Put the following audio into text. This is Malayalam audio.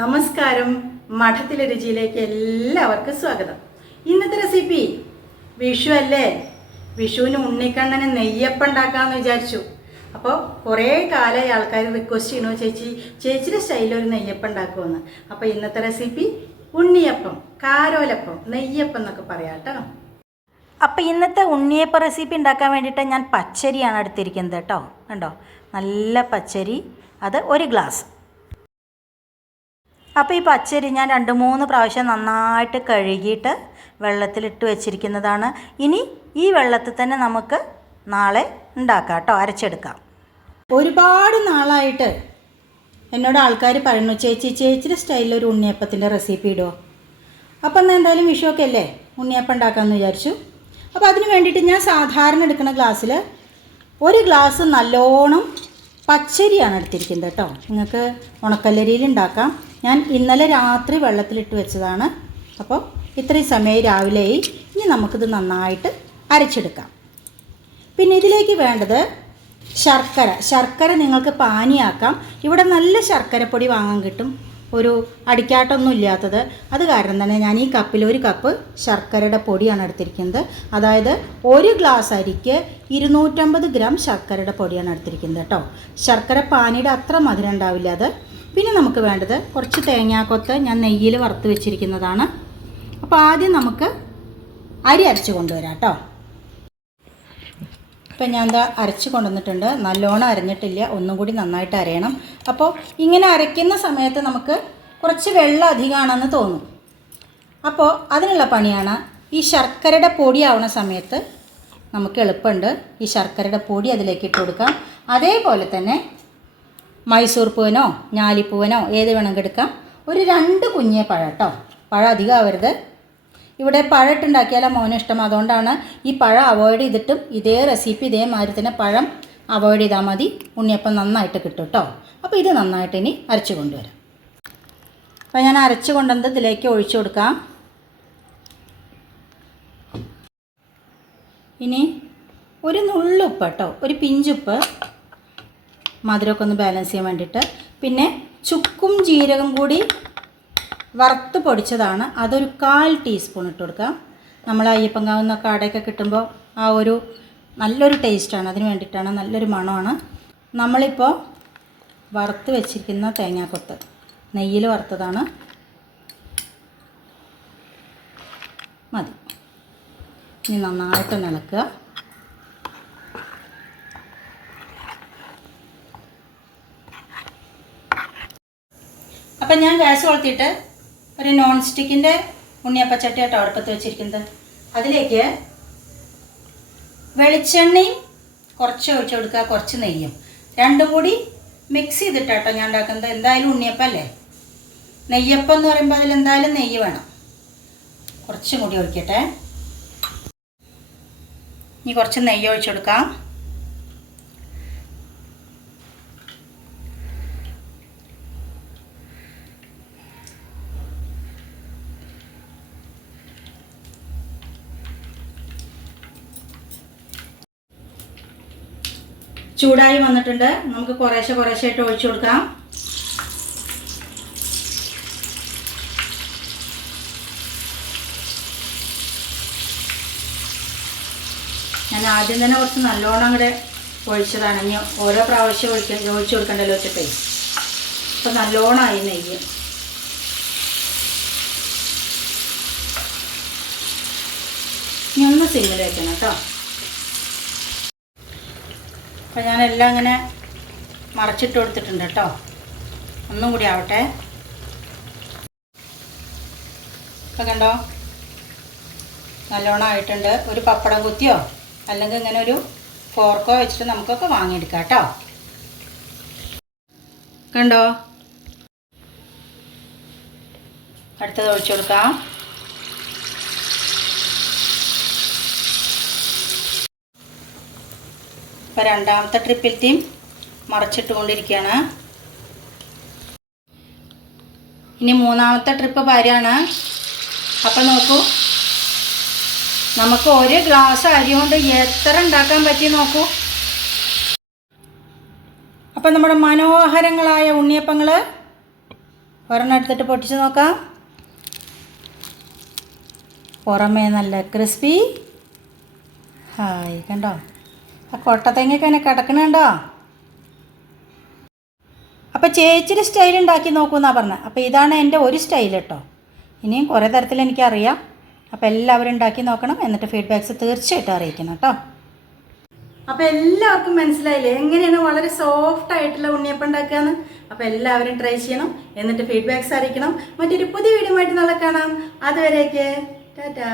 നമസ്കാരം. മഠത്തിലെ രുചിയിലേക്ക് എല്ലാവർക്കും സ്വാഗതം. ഇന്നത്തെ റെസിപ്പി വിഷു അല്ലേ? വിഷുവിന് ഉണ്ണിക്കണ്ണന് നെയ്യപ്പം ഉണ്ടാക്കാമെന്ന് വിചാരിച്ചു. അപ്പോൾ കുറേ കാലമായി ആൾക്കാർ റിക്വസ്റ്റ് ചെയ്യണു ചേച്ചി ചേച്ചിയുടെ സ്റ്റൈലിൽ ഒരു നെയ്യപ്പം ഉണ്ടാക്കുമെന്ന് അപ്പോൾ ഇന്നത്തെ റെസിപ്പി ഉണ്ണിയപ്പം കാരോലപ്പം നെയ്യപ്പം എന്നൊക്കെ പറയാം കേട്ടോ. അപ്പോൾ ഇന്നത്തെ ഉണ്ണിയപ്പം റെസിപ്പി ഉണ്ടാക്കാൻ വേണ്ടിയിട്ട് ഞാൻ പച്ചരിയാണ് എടുത്തിരിക്കുന്നത് കേട്ടോ. കണ്ടോ? നല്ല പച്ചരി. അത് ഒരു ഗ്ലാസ് അപ്പോൾ ഈ പച്ചരി ഞാൻ രണ്ട് മൂന്ന് പ്രാവശ്യം നന്നായിട്ട് കഴുകിയിട്ട് വെള്ളത്തിലിട്ട് വെച്ചിരിക്കുന്നതാണ്. ഇനി ഈ വെള്ളത്തിൽ തന്നെ നമുക്ക് നാളെ ഉണ്ടാക്കാം കേട്ടോ അരച്ചെടുക്കാം. ഒരുപാട് നാളായിട്ട് എന്നോട് ആൾക്കാർ പറയുന്നു ചേച്ചി ചേച്ചിയുടെ സ്റ്റൈലിൽ ഒരു ഉണ്ണിയപ്പത്തിന്റെ റെസിപ്പി ഇടുമോ അപ്പം എന്നാൽ എന്തായാലും വിഷുവൊക്കെ അല്ലേ? ഉണ്ണിയപ്പം ഉണ്ടാക്കാമെന്ന് വിചാരിച്ചു. അപ്പോൾ അതിന് വേണ്ടിയിട്ട് ഞാൻ സാധാരണ എടുക്കുന്ന ഗ്ലാസ്സിൽ ഒരു ഗ്ലാസ് നല്ലോണം പച്ചരിയാണ് എടുത്തിരിക്കുന്നത് കേട്ടോ. നിങ്ങൾക്ക് ഉണക്കല്ലരിയിൽ ഉണ്ടാക്കാം. ഞാൻ ഇന്നലെ രാത്രി വെള്ളത്തിലിട്ട് വെച്ചതാണ്. അപ്പോൾ ഇത്രയും സമയം രാവിലെയായി. ഇനി നമുക്കിത് നന്നായിട്ട് അരച്ചെടുക്കാം. പിന്നെ ഇതിലേക്ക് വേണ്ടത് ശർക്കര. ശർക്കര നിങ്ങൾക്ക് പാനിയാക്കാം. ഇവിടെ നല്ല ശർക്കരപ്പൊടി വാങ്ങാൻ കിട്ടും. ഒരു അടിക്കാട്ടൊന്നും ഇല്ലാത്തത്. അത് കാരണം തന്നെ ഞാൻ ഈ കപ്പിൽ ഒരു കപ്പ് ശർക്കരയുടെ പൊടിയാണ് എടുത്തിരിക്കുന്നത്. അതായത് ഒരു ഗ്ലാസ് അരിക്ക് ഇരുന്നൂറ്റമ്പത് ഗ്രാം ശർക്കരയുടെ പൊടിയാണ് എടുത്തിരിക്കുന്നത് കേട്ടോ. ശർക്കര പാനിയുടെ അത്ര മധുരം ഉണ്ടാവില്ല അത്. പിന്നെ നമുക്ക് വേണ്ടത് കുറച്ച് തേങ്ങാക്കൊത്ത് ഞാൻ നെയ്യിൽ വറുത്ത് വെച്ചിരിക്കുന്നതാണ്. അപ്പോൾ ആദ്യം നമുക്ക് അരി അരച്ച് കൊണ്ടുവരാം കേട്ടോ. ഇപ്പം ഞാൻ എന്താ അരച്ച് കൊണ്ടുവന്നിട്ടുണ്ട്. നല്ലോണം അരഞ്ഞിട്ടില്ല. ഒന്നും കൂടി നന്നായിട്ട് അരയണം. അപ്പോൾ ഇങ്ങനെ അരയ്ക്കുന്ന സമയത്ത് നമുക്ക് കുറച്ച് വെള്ളം അധികമാണെന്ന് തോന്നും. അപ്പോൾ അതിനുള്ള പണിയാണ് ഈ ശർക്കരയുടെ പൊടിയാവുന്ന സമയത്ത് നമുക്ക് എളുപ്പമുണ്ട്. ഈ ശർക്കരയുടെ പൊടി അതിലേക്ക് ഇട്ട് കൊടുക്കാം. അതേപോലെ തന്നെ മൈസൂർ പൂവനോ ഞാലിപ്പൂവനോ ഏത് വേണമെങ്കിൽ എടുക്കാം. ഒരു രണ്ട് കുഞ്ഞേ പഴം കേട്ടോ പഴം അധികം ആവരുത്. ഇവിടെ പഴട്ടുണ്ടാക്കിയാലാണ് മോന് ഇഷ്ടം. അതുകൊണ്ടാണ് ഈ പഴം അവോയ്ഡ് ചെയ്തിട്ടും ഇതേ റെസിപ്പി ഇതേമാതിരി തന്നെ പഴം അവോയ്ഡ് ചെയ്താൽ മതി. ഉണ്ണിയപ്പം നന്നായിട്ട് കിട്ടും കേട്ടോ അപ്പോൾ ഇത് നന്നായിട്ട് ഇനി അരച്ച് കൊണ്ടുവരാം. അപ്പോൾ ഞാൻ അരച്ച് കൊണ്ടുവന്നത് ഇതിലേക്ക് ഒഴിച്ചു കൊടുക്കാം. ഇനി ഒരു നുള്ളുപ്പ് കേട്ടോ ഒരു പിഞ്ചുപ്പ് മധുരമൊക്കെ ഒന്ന് ബാലൻസ് ചെയ്യാൻ വേണ്ടിയിട്ട്. പിന്നെ ചുക്കും ജീരകം കൂടി വറുത്ത് പൊടിച്ചതാണ്. അതൊരു കാൽ ടീസ്പൂൺ ഇട്ട് കൊടുക്കാം നമ്മൾ അയ്യപ്പങ്കാവുന്നൊക്കെ അടയൊക്കെ കിട്ടുമ്പോൾ ആ ഒരു നല്ലൊരു ടേസ്റ്റാണ് അതിന് വേണ്ടിയിട്ടാണ് നല്ലൊരു മണമാണ്. നമ്മളിപ്പോൾ വറുത്ത് വെച്ചിരിക്കുന്ന തേങ്ങാക്കൊത്ത്. നെയ്യിൽ വറുത്തതാണ്. മതി. ഇനി നന്നായിട്ട് നിലക്കുക അപ്പം ഞാൻ ഗ്യാസ് കൊളുത്തിയിട്ട് ഒരു നോൺ സ്റ്റിക്കിന്റെ ഉണ്ണിയപ്പച്ചട്ടി കേട്ടോ അടുപ്പത്ത് വെച്ചിരിക്കുന്നത്. അതിലേക്ക് വെളിച്ചെണ്ണയും കുറച്ച് ഒഴിച്ചു കൊടുക്കുക കുറച്ച് നെയ്യും. രണ്ടും കൂടി മിക്സ് ചെയ്തിട്ടാട്ടോ ഞാൻ ഉണ്ടാക്കുന്നത്. എന്തായാലും ഉണ്ണിയപ്പല്ലേ? നെയ്യപ്പം എന്ന് പറയുമ്പോൾ അതിൽ എന്തായാലും നെയ്യ് വേണം. കുറച്ചും കൂടി ഒഴിക്കട്ടെ. ഇനി കുറച്ച് നെയ്യ് ഒഴിച്ചു കൊടുക്കാം. ചൂടായി വന്നിട്ടുണ്ട്. നമുക്ക് കുറേശ്ശെ കുറേശ്ശെ ആയിട്ട് ഒഴിച്ചു കൊടുക്കാം. ഞാൻ ആദ്യം തന്നെ കുറച്ച് നല്ലോണം കൂടെ ഒഴിച്ചതാണ്. ഇനി ഓരോ പ്രാവശ്യം ഒഴിക്ക ഒഴിച്ചു കൊടുക്കണ്ടല്ലോ വെച്ചിട്ടേ. അപ്പം നല്ലോണമായി നെയ്യ്. ഇനി ഒന്ന് സിമ്മിൽ വെക്കണം കേട്ടോ. അപ്പോൾ ഞാനെല്ലാം ഇങ്ങനെ മറച്ചിട്ട് കൊടുത്തിട്ടുണ്ട് കേട്ടോ. ഒന്നും കൂടി ആവട്ടെ. ഇപ്പം കണ്ടോ? നല്ലോണം ആയിട്ടുണ്ട്. ഒരു പപ്പടം കുത്തിയോ? അല്ലെങ്കിൽ ഇങ്ങനെ ഒരു ഫോർക്കോ വെച്ചിട്ട് നമുക്കൊക്കെ വാങ്ങിയെടുക്കാം കേട്ടോ. കണ്ടോ? അടുത്തത് ഒഴിച്ചു കൊടുക്കാം. ഇപ്പോൾ രണ്ടാമത്തെ ട്രിപ്പിലത്തെയും മറച്ചിട്ട് കൊണ്ടിരിക്കുകയാണ് ഇനി മൂന്നാമത്തെ ട്രിപ്പ് ഭാര്യയാണ് അപ്പം നോക്കൂ. നമുക്ക് ഒരു ഗ്ലാസ് അരി കൊണ്ട് എത്ര ഉണ്ടാക്കാൻ പറ്റി നോക്കൂ. അപ്പം നമ്മുടെ മനോഹരങ്ങളായ ഉണ്ണിയപ്പങ്ങൾ ഒരെണ്ണം എടുത്തിട്ട് പൊട്ടിച്ച് നോക്കാം. പുറമേ നല്ല ക്രിസ്പി ഹായ് കണ്ടോ? ആ കൊട്ടത്തേങ്ങയൊക്കെ എന്നെ കിടക്കണുണ്ടോ? അപ്പോൾ ചേച്ചിയുടെ സ്റ്റൈൽ ഉണ്ടാക്കി നോക്കുമെന്നാണ് പറഞ്ഞത് അപ്പോൾ ഇതാണ് എന്റെ ഒരു സ്റ്റൈൽ കേട്ടോ. ഇനിയും കുറേ തരത്തിൽ എനിക്കറിയാം. അപ്പോൾ എല്ലാവരും ഉണ്ടാക്കി നോക്കണം. എന്നിട്ട് ഫീഡ്ബാക്ക്സ് തീർച്ചയായിട്ടും അറിയിക്കണം കേട്ടോ. അപ്പോൾ എല്ലാവർക്കും മനസ്സിലായില്ലേ? എങ്ങനെയാണ് വളരെ സോഫ്റ്റ് ആയിട്ടുള്ള ഉണ്ണിയപ്പം ഉണ്ടാക്കുകയെന്ന് അപ്പോൾ എല്ലാവരും ട്രൈ ചെയ്യണം. എന്നിട്ട് ഫീഡ്ബാക്ക്സ് അറിയിക്കണം. മറ്റൊരു പുതിയ വീഡിയോ ആയിട്ട് നാളെ കാണാം. അതുവരേക്ക് ടാറ്റാ.